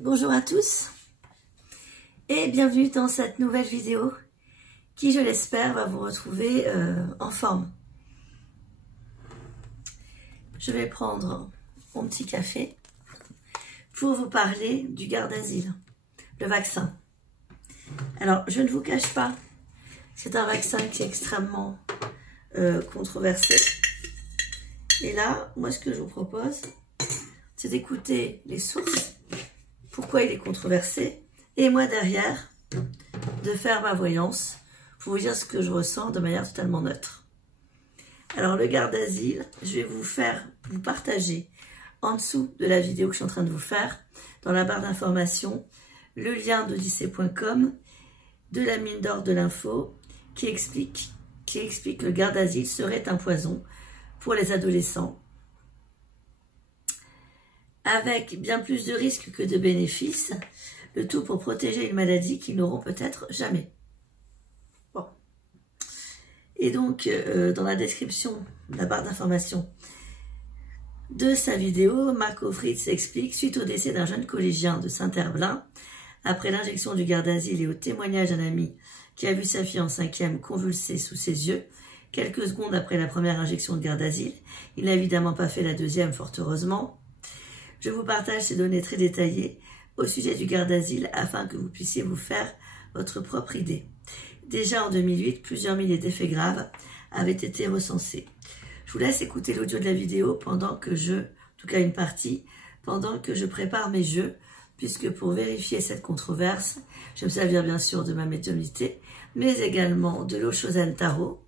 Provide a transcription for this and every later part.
Bonjour à tous et bienvenue dans cette nouvelle vidéo qui, je l'espère, va vous retrouver en forme. Je vais prendre mon petit café pour vous parler du Gardasil, le vaccin. Alors, je ne vous cache pas, c'est un vaccin qui est extrêmement controversé. Et là, moi, ce que je vous propose, c'est d'écouter les sources, pourquoi il est controversé, et moi, derrière, de faire ma voyance pour vous dire ce que je ressens de manière totalement neutre. Alors, le Gardasil, je vais vous partager en dessous de la vidéo que je suis en train de vous faire, dans la barre d'information, le lien d'Odyssée.com, de la mine d'or de l'info, qui explique que le Gardasil serait un poison pour les adolescents, avec bien plus de risques que de bénéfices, le tout pour protéger une maladie qu'ils n'auront peut-être jamais. Bon. Et donc, dans la description, la barre d'information de sa vidéo, Marco Fritz explique, suite au décès d'un jeune collégien de Saint-Herblain, après l'injection du Gardasil et au témoignage d'un ami qui a vu sa fille en 5e convulsée sous ses yeux, quelques secondes après la première injection de Gardasil, il n'a évidemment pas fait la deuxième, fort heureusement. Je vous partage ces données très détaillées au sujet du Gardasil afin que vous puissiez vous faire votre propre idée. Déjà en 2008, plusieurs milliers d'effets graves avaient été recensés. Je vous laisse écouter l'audio de la vidéo pendant que en tout cas une partie, pendant que je prépare mes jeux, puisque pour vérifier cette controverse, je vais me servir bien sûr de ma médiumnité, mais également de l'Oshozen Tarot.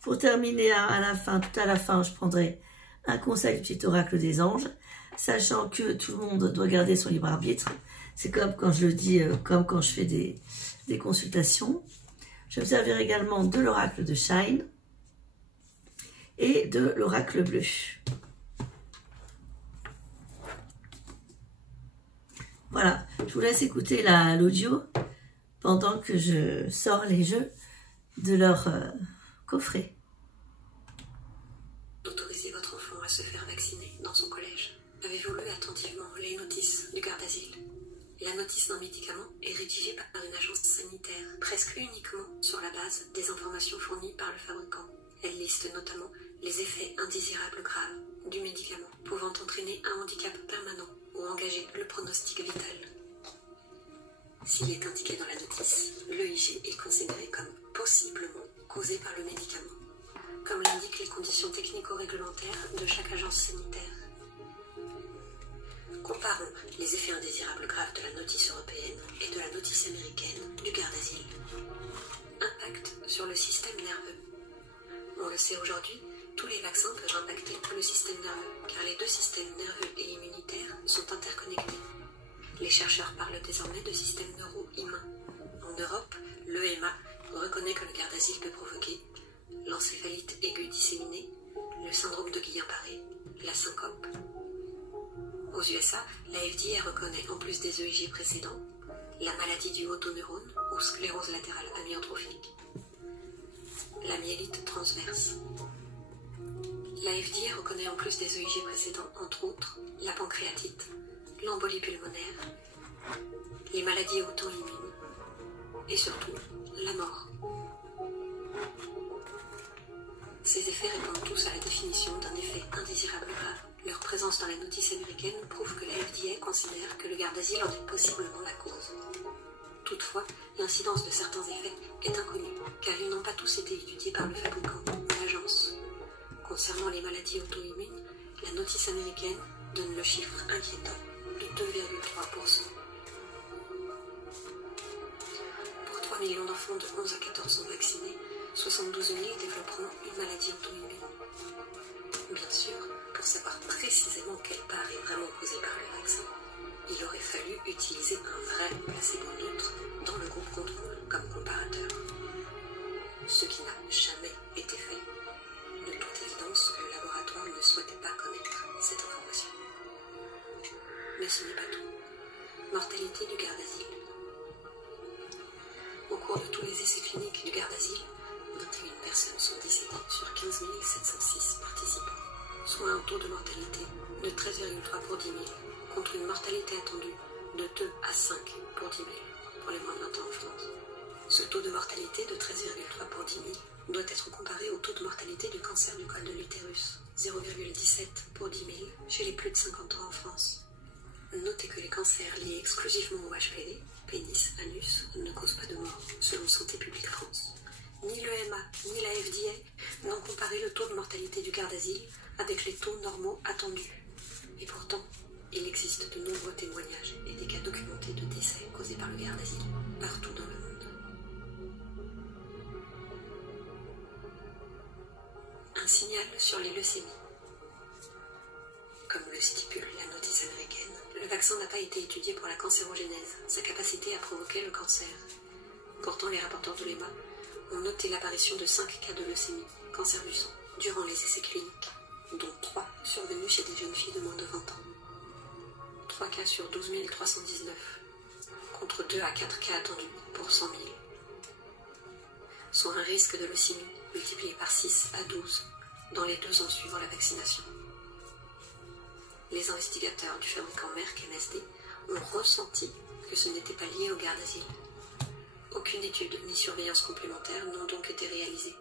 Pour terminer tout à la fin, je prendrai un conseil du petit oracle des anges, sachant que tout le monde doit garder son libre arbitre. C'est comme quand je le dis, comme quand je fais des consultations. Je vais me servir également de l'oracle de Shine et de l'oracle bleu. Voilà, je vous laisse écouter l'audio pendant que je sors les jeux de leur coffret. Autorisez votre enfant à se faire vacciner dans son collège. Avez-vous lu attentivement les notices du Gardasil? La notice d'un médicament est rédigée par une agence sanitaire, presque uniquement sur la base des informations fournies par le fabricant. Elle liste notamment les effets indésirables graves du médicament, pouvant entraîner un handicap permanent ou engager le pronostic vital. S'il est indiqué dans la notice, l'EIG est considéré comme possiblement causé par le médicament, comme l'indiquent les conditions technico-réglementaires de chaque agence sanitaire. Comparons les effets indésirables graves de la notice européenne et de la notice américaine du Gardasil. Impact sur le système nerveux. On le sait aujourd'hui, tous les vaccins peuvent impacter le système nerveux, car les deux systèmes nerveux et immunitaires sont interconnectés. Les chercheurs parlent désormais de système neuro-humain. En Europe, l'EMA reconnaît que le Gardasil peut provoquer l'encéphalite aiguë disséminée, le syndrome de Guillain-Barré, la syncope. Aux USA, la FDA reconnaît, en plus des EIG précédents, la maladie du motoneurone ou sclérose latérale amyotrophique, la myélite transverse. La FDA reconnaît en plus des EIG précédents, entre autres, la pancréatite, l'embolie pulmonaire, les maladies auto-immunes et surtout la mort. Ces effets répondent tous à la définition d'un effet indésirable grave. Leur présence dans la notice américaine prouve que la FDA considère que le Gardasil en est possiblement la cause. Toutefois, l'incidence de certains effets est inconnue, car ils n'ont pas tous été étudiés par le fabricant ou l'agence. Concernant les maladies auto-immunes, la notice américaine donne le chiffre inquiétant de 2,3%. Pour 3 millions d'enfants de 11 à 14 ans vaccinés, 72 000 développeront une maladie auto-immune. Bien sûr, pour savoir précisément quelle part est vraiment causée par le vaccin, il aurait fallu utiliser un vrai placebo neutre dans le groupe contrôle comme comparateur. Ce qui n'a jamais été fait. De toute évidence, le laboratoire ne souhaitait pas connaître cette information. Mais ce n'est pas tout. Mortalité du Gardasil. Au cours de tous les essais cliniques du Gardasil, 21 personnes sont décédées sur 15 706 participants, soit un taux de mortalité de 13,3 pour 10 000, contre une mortalité attendue de 2 à 5 pour 10 000 pour les moins de 20 ans en France. Ce taux de mortalité de 13,3 pour 10 000 doit être comparé au taux de mortalité du cancer du col de l'utérus, 0,17 pour 10 000 chez les plus de 50 ans en France. Notez que les cancers liés exclusivement au HPV, pénis, anus, ne causent pas de mort, selon Santé publique France. Ni l'EMA, ni la FDA n'ont comparé le taux de mortalité du Gardasil avec les taux normaux attendus. Et pourtant, il existe de nombreux témoignages et des cas documentés de décès causés par le Gardasil, partout dans le monde. Un signal sur les leucémies. Comme le stipule la notice américaine, le vaccin n'a pas été étudié pour la cancérogénèse, sa capacité à provoquer le cancer. Pourtant, les rapporteurs de l'EMA ont noté l'apparition de 5 cas de leucémie, cancer du sang, durant les essais cliniques, dont 3 survenus chez des jeunes filles de moins de 20 ans. 3 cas sur 12 319, contre 2 à 4 cas attendus pour 100 000. Soit un risque de leucémie multiplié par 6 à 12 dans les 2 ans suivant la vaccination. Les investigateurs du fabricant Merck MSD ont ressenti que ce n'était pas lié au Gardasil. Aucune étude ni surveillance complémentaire n'ont donc été réalisées,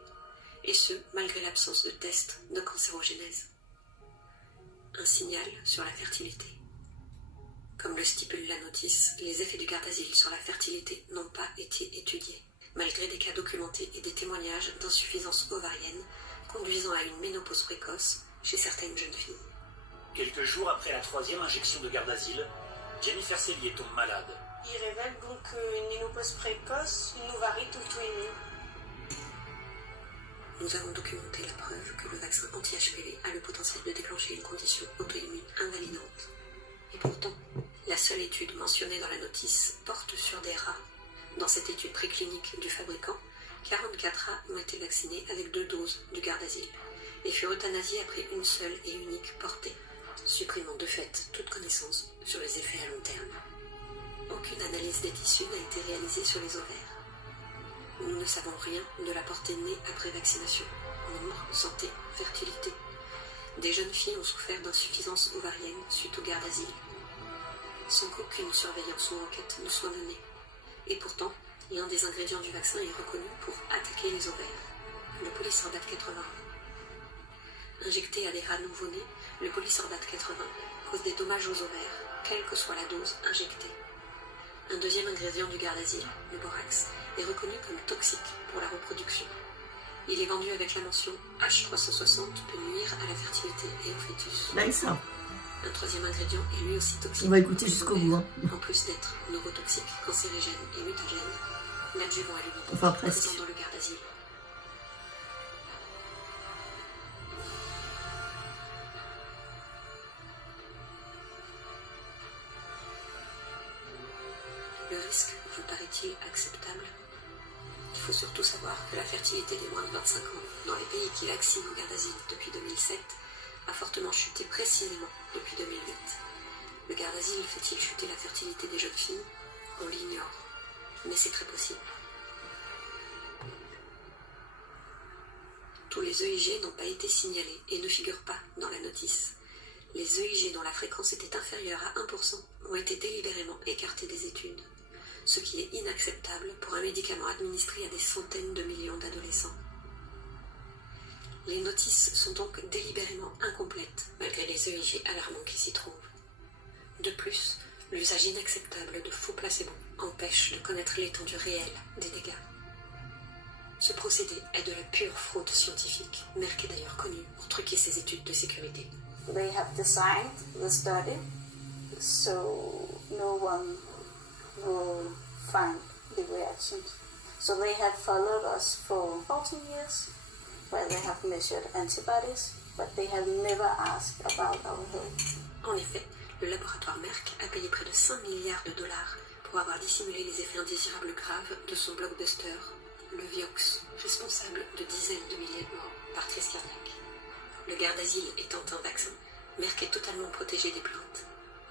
et ce, malgré l'absence de tests de cancérogénèse. Un signal sur la fertilité. Comme le stipule la notice, les effets du Gardasil sur la fertilité n'ont pas été étudiés, malgré des cas documentés et des témoignages d'insuffisance ovarienne conduisant à une ménopause précoce chez certaines jeunes filles. Quelques jours après la 3e injection de Gardasil, Jennifer Cellier tombe malade. Il révèle donc une ménopause précoce, une ovarite auto-immune. Nous avons documenté la preuve que le vaccin anti-HPV a le potentiel de déclencher une condition auto-immune invalidante. Et pourtant, la seule étude mentionnée dans la notice porte sur des rats. Dans cette étude préclinique du fabricant, 44 rats ont été vaccinés avec 2 doses du Gardasil et furent euthanasiés après une seule et unique portée, supprimant de fait toute connaissance sur les effets à long terme. Aucune analyse des tissus n'a été réalisée sur les ovaires. Nous ne savons rien de la portée née après vaccination, nombre, santé, fertilité. Des jeunes filles ont souffert d'insuffisance ovarienne suite au Gardasil, sans qu'aucune surveillance ou enquête ne soit menée. Et pourtant, l'un des ingrédients du vaccin est reconnu pour attaquer les ovaires, le polysorbate 80. Injecté à des rats nouveau-nés, le polysorbate 80 cause des dommages aux ovaires, quelle que soit la dose injectée. Un deuxième ingrédient du Gardasil, le borax, est reconnu comme toxique pour la reproduction. Il est vendu avec la mention H360 peut nuire à la fertilité et au fœtus. Like ça. Un troisième ingrédient est lui aussi toxique. On va écouter jusqu'au bout. Hein. En plus d'être neurotoxique, cancérigène et mutagène, l'adjuvant à l'humidité enfin, presque. présent dans le Gardasil. Le risque vous paraît-il acceptable? Il faut surtout savoir que la fertilité des moins de 25 ans dans les pays qui vaccinent au Gardasil depuis 2007 a fortement chuté précisément depuis 2008. Le Gardasil fait-il chuter la fertilité des jeunes filles? On l'ignore, mais c'est très possible. Tous les EIG n'ont pas été signalés et ne figurent pas dans la notice. Les EIG dont la fréquence était inférieure à 1% ont été délibérément écartés des études, ce qui est inacceptable pour un médicament administré à des centaines de millions d'adolescents. Les notices sont donc délibérément incomplètes, malgré les EIG alarmants qui s'y trouvent. De plus, l'usage inacceptable de faux placebos empêche de connaître l'étendue réelle des dégâts. Ce procédé est de la pure fraude scientifique. Merck est d'ailleurs connu pour truquer ses études de sécurité. They have designed the study so no one will find the reactions. So they have followed us for 14 years, where they have measured antibodies, but they have never asked about our health. En effet, le laboratoire Merck a payé près de 5 milliards de dollars pour avoir dissimulé les effets indésirables graves de son blockbuster, le Vioxx, responsable de dizaines de milliers de morts par crise cardiaque. Le Gardasil étant un vaccin, Merck est totalement protégé des plaintes.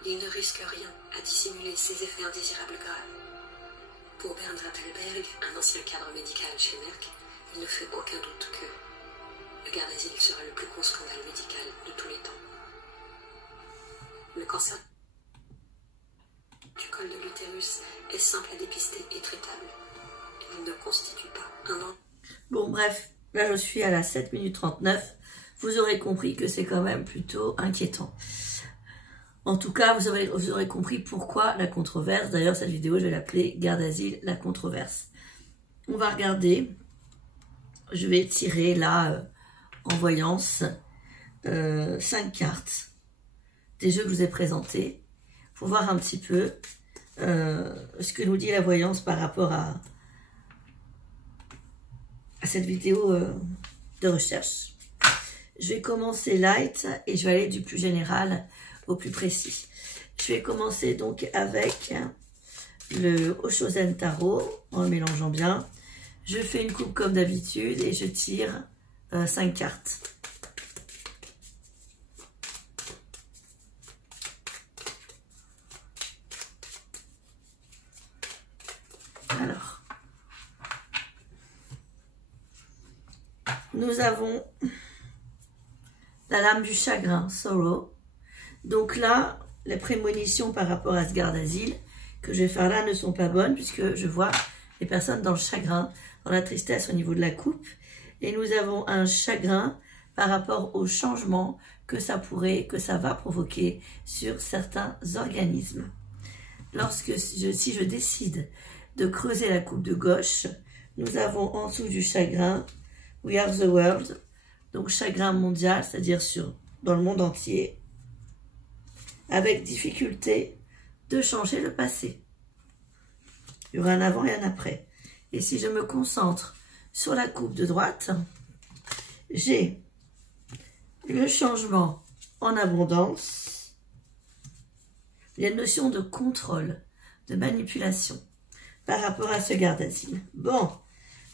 Il ne risque rien à dissimuler ses effets indésirables graves. Pour Bernd Rattelberg, un ancien cadre médical chez Merck, il ne fait aucun doute que le Gardasil sera le plus gros scandale médical de tous les temps. Le cancer du col de l'utérus est simple à dépister et traitable. Il ne constitue pas un danger. Bon, bref, là je suis à la 7 minutes 39. Vous aurez compris que c'est quand même plutôt inquiétant. En tout cas, vous aurez compris pourquoi la controverse. D'ailleurs, cette vidéo, je vais l'appeler Gardasil, la controverse. On va regarder. Je vais tirer là, en voyance, 5 cartes des jeux que je vous ai présentés pour voir un petit peu ce que nous dit la voyance par rapport à cette vidéo de recherche. Je vais commencer light et je vais aller du plus général au plus précis. Je vais commencer donc avec le Oshozen Tarot en le mélangeant bien. Je fais une coupe comme d'habitude et je tire 5 cartes. Alors, nous avons la lame du chagrin, Sorrow. Donc là, les prémonitions par rapport à ce Gardasil que je vais faire là ne sont pas bonnes puisque je vois les personnes dans le chagrin, dans la tristesse au niveau de la coupe. Et nous avons un chagrin par rapport au changement que ça va provoquer sur certains organismes. Si je décide de creuser la coupe de gauche, nous avons en dessous du chagrin, We are the world, donc chagrin mondial, c'est-à-dire dans le monde entier, avec difficulté de changer le passé. Il y aura un avant et un après. Et si je me concentre sur la coupe de droite, j'ai le changement en abondance. Il y a une notion de contrôle, de manipulation par rapport à ce Gardasil. Bon,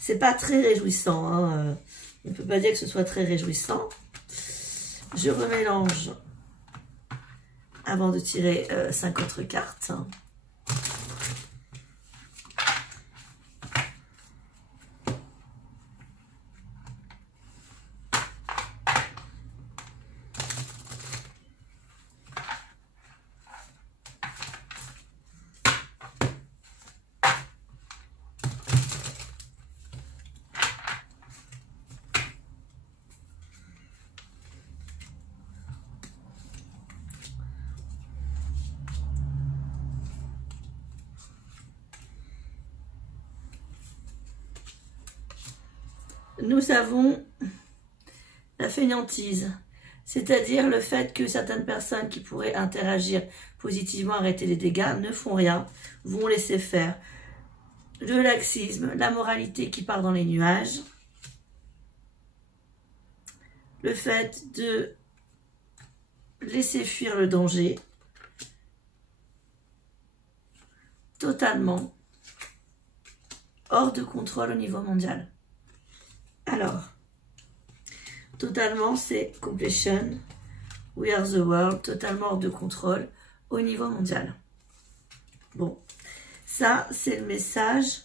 c'est pas très réjouissant, hein. On ne peut pas dire que ce soit très réjouissant. Je remélange avant de tirer 5 autres cartes. Nous avons la fainéantise, c'est-à-dire le fait que certaines personnes qui pourraient interagir positivement, arrêter les dégâts, ne font rien, vont laisser faire. Le laxisme, la moralité qui part dans les nuages, le fait de laisser fuir le danger, totalement hors de contrôle au niveau mondial. Alors, totalement, c'est completion, we are the world, totalement hors de contrôle au niveau mondial. Bon, ça, c'est le message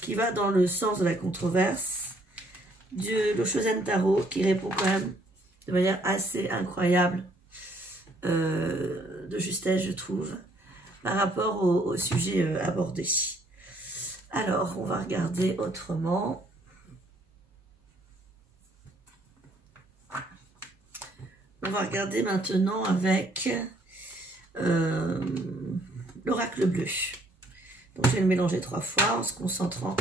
qui va dans le sens de la controverse de l'Oshozen Tarot, qui répond quand même de manière assez incroyable, de justesse, je trouve, par rapport au sujet abordé. Alors, on va regarder autrement. On va regarder maintenant avec l'oracle bleu. Donc je vais le mélanger 3 fois en se concentrant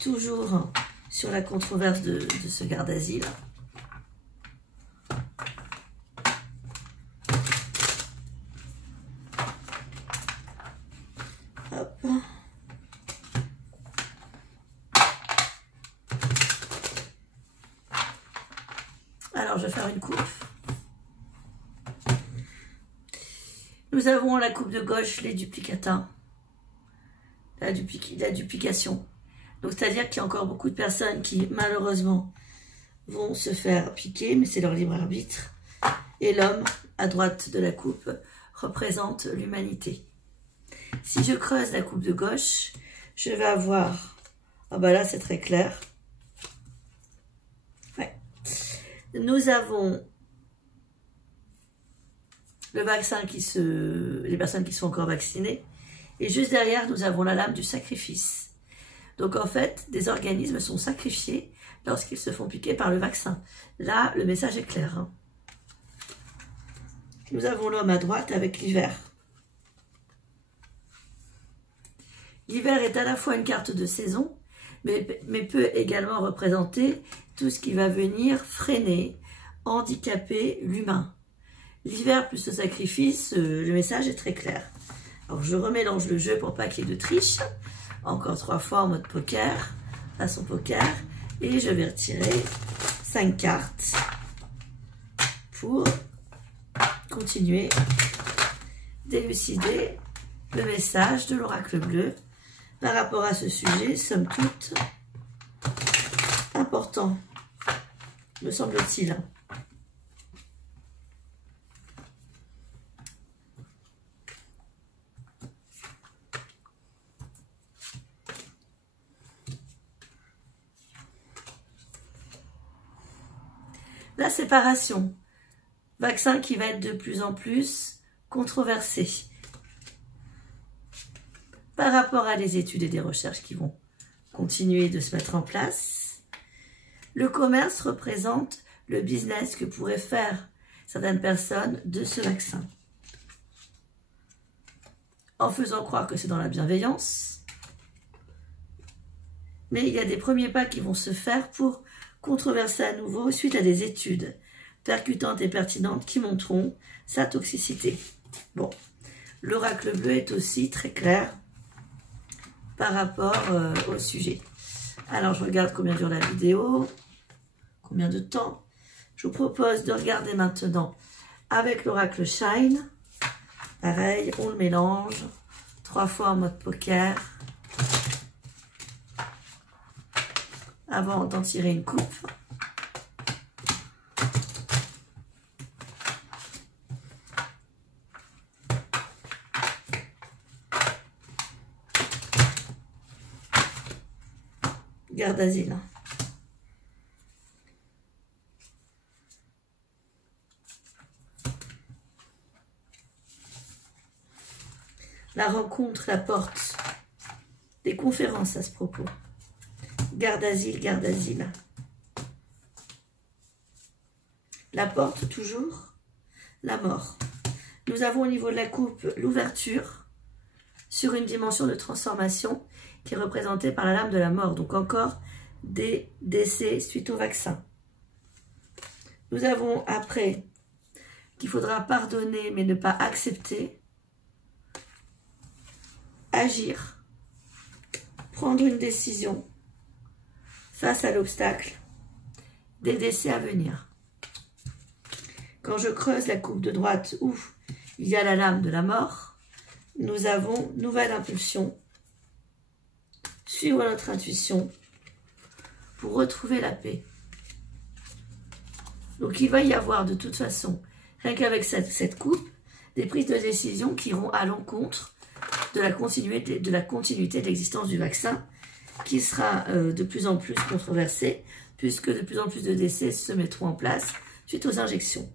toujours sur la controverse de ce Gardasil. Hop. Alors je vais faire une coupe. Nous avons la coupe de gauche, les duplicata, la duplication. Donc, c'est-à-dire qu'il y a encore beaucoup de personnes qui, malheureusement, vont se faire piquer, mais c'est leur libre arbitre. Et l'homme, à droite de la coupe, représente l'humanité. Si je creuse la coupe de gauche, je vais avoir... Ah bah là, c'est très clair. Ouais, Nous avons le vaccin les personnes qui sont encore vaccinées. Et juste derrière, nous avons la lame du sacrifice. Donc en fait, des organismes sont sacrifiés lorsqu'ils se font piquer par le vaccin. Là, le message est clair. Hein. Nous avons l'homme à droite avec l'hiver. L'hiver est à la fois une carte de saison, mais peut également représenter tout ce qui va venir freiner, handicaper l'humain. L'hiver plus le sacrifice, le message est très clair. Alors je remélange le jeu pour pas qu'il y ait de triche. Encore 3 fois en mode poker, façon poker. Et je vais retirer 5 cartes pour continuer d'élucider le message de l'oracle bleu par rapport à ce sujet, somme toute, important, me semble-t-il. La séparation, vaccin qui va être de plus en plus controversé par rapport à des études et des recherches qui vont continuer de se mettre en place. Le commerce représente le business que pourraient faire certaines personnes de ce vaccin, en faisant croire que c'est dans la bienveillance. Mais il y a des premiers pas qui vont se faire pour controverser à nouveau suite à des études percutantes et pertinentes qui montreront sa toxicité. Bon, l'oracle bleu est aussi très clair par rapport au sujet. Alors, je regarde combien dure la vidéo, combien de temps. Je vous propose de regarder maintenant avec l'oracle Shine. Pareil, on le mélange 3 fois en mode poker avant d'en tirer une coupe. Garde d'asile. La rencontre, la porte. Des conférences à ce propos. Garde d'asile, garde d'asile. La porte, toujours. La mort. Nous avons au niveau de la coupe l'ouverture sur une dimension de transformation qui est représentée par la lame de la mort. Donc encore des décès suite au vaccin. Nous avons après qu'il faudra pardonner mais ne pas accepter. Agir. Prendre une décision face à l'obstacle des décès à venir. Quand je creuse la coupe de droite où il y a la lame de la mort, nous avons nouvelle impulsion, suivre notre intuition pour retrouver la paix. Donc il va y avoir de toute façon, rien qu'avec cette coupe, des prises de décision qui iront à l'encontre de la continuité de l'existence du vaccin, qui sera de plus en plus controversé, puisque de plus en plus de décès se mettront en place suite aux injections.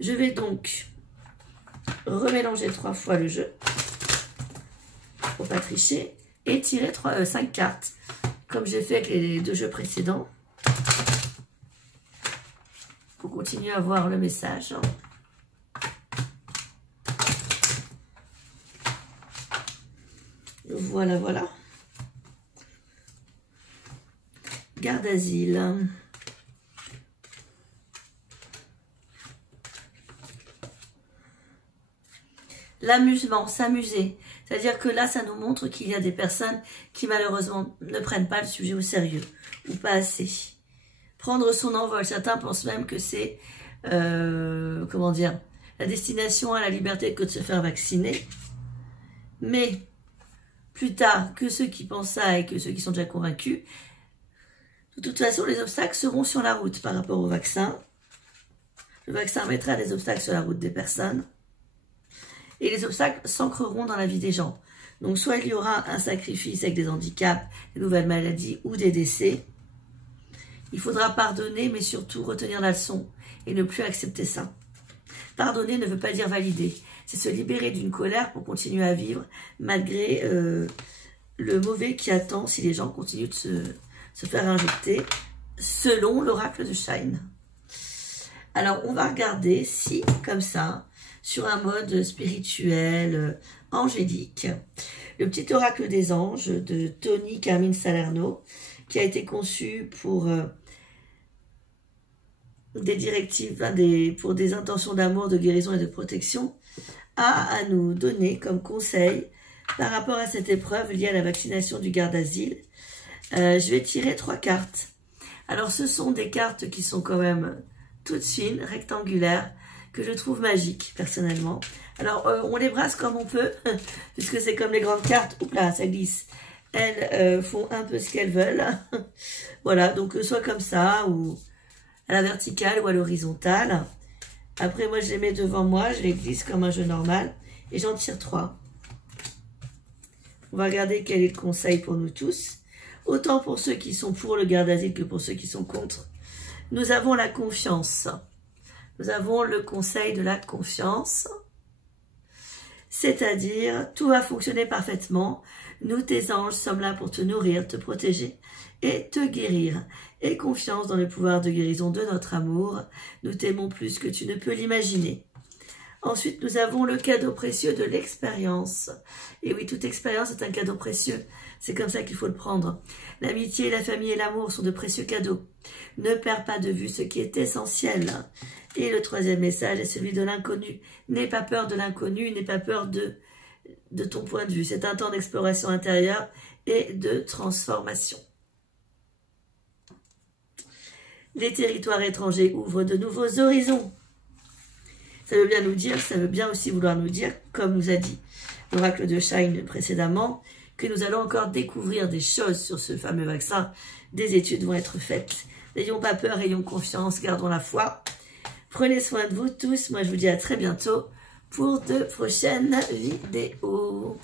Je vais donc remélanger 3 fois le jeu, pour pas tricher, et tirer 5 cartes, comme j'ai fait avec les 2 jeux précédents, pour continuer à voir le message. Voilà, voilà. Garde d'asile. L'amusement, s'amuser. C'est-à-dire que là, ça nous montre qu'il y a des personnes qui malheureusement ne prennent pas le sujet au sérieux, ou pas assez. Prendre son envol. Certains pensent même que c'est, comment dire, la destination à la liberté que de se faire vacciner. Mais plus tard, que ceux qui pensent ça et que ceux qui sont déjà convaincus, de toute façon, les obstacles seront sur la route par rapport au vaccin. Le vaccin mettra des obstacles sur la route des personnes. Et les obstacles s'ancreront dans la vie des gens. Donc, soit il y aura un sacrifice avec des handicaps, des nouvelles maladies ou des décès. Il faudra pardonner, mais surtout retenir la leçon et ne plus accepter ça. Pardonner ne veut pas dire valider. C'est se libérer d'une colère pour continuer à vivre malgré le mauvais qui attend si les gens continuent de se faire injecter selon l'oracle de Shine. Alors, on va regarder si, comme ça, sur un mode spirituel, angélique, le petit oracle des anges de Tony Carmine Salerno, qui a été conçu pour des directives, pour des intentions d'amour, de guérison et de protection, a à nous donner comme conseil par rapport à cette épreuve liée à la vaccination du garde asile. Je vais tirer 3 cartes. Alors, ce sont des cartes qui sont quand même toutes fines, rectangulaires, que je trouve magiques, personnellement. Alors, on les brasse comme on peut, puisque c'est comme les grandes cartes. Oups là, ça glisse. Elles font un peu ce qu'elles veulent. Voilà, donc soit comme ça, ou à la verticale, ou à l'horizontale. Après, moi, je les mets devant moi, je les glisse comme un jeu normal, et j'en tire 3. On va regarder quel est le conseil pour nous tous. Autant pour ceux qui sont pour le garde asile que pour ceux qui sont contre. Nous avons la confiance. Nous avons le conseil de la confiance. C'est-à-dire, tout va fonctionner parfaitement. Nous, tes anges, sommes là pour te nourrir, te protéger et te guérir. Et confiance dans le pouvoir de guérison de notre amour. Nous t'aimons plus que tu ne peux l'imaginer. Ensuite, nous avons le cadeau précieux de l'expérience. Et oui, toute expérience est un cadeau précieux. C'est comme ça qu'il faut le prendre. L'amitié, la famille et l'amour sont de précieux cadeaux. Ne perds pas de vue ce qui est essentiel. Et le 3e message est celui de l'inconnu. N'aie pas peur de l'inconnu, n'aie pas peur de ton point de vue. C'est un temps d'exploration intérieure et de transformation. Les territoires étrangers ouvrent de nouveaux horizons. Ça veut bien nous dire, ça veut bien aussi vouloir nous dire, comme nous a dit l'oracle de Shine précédemment, que nous allons encore découvrir des choses sur ce fameux vaccin. Des études vont être faites. N'ayons pas peur, ayons confiance, gardons la foi. Prenez soin de vous tous. Moi, je vous dis à très bientôt pour de prochaines vidéos.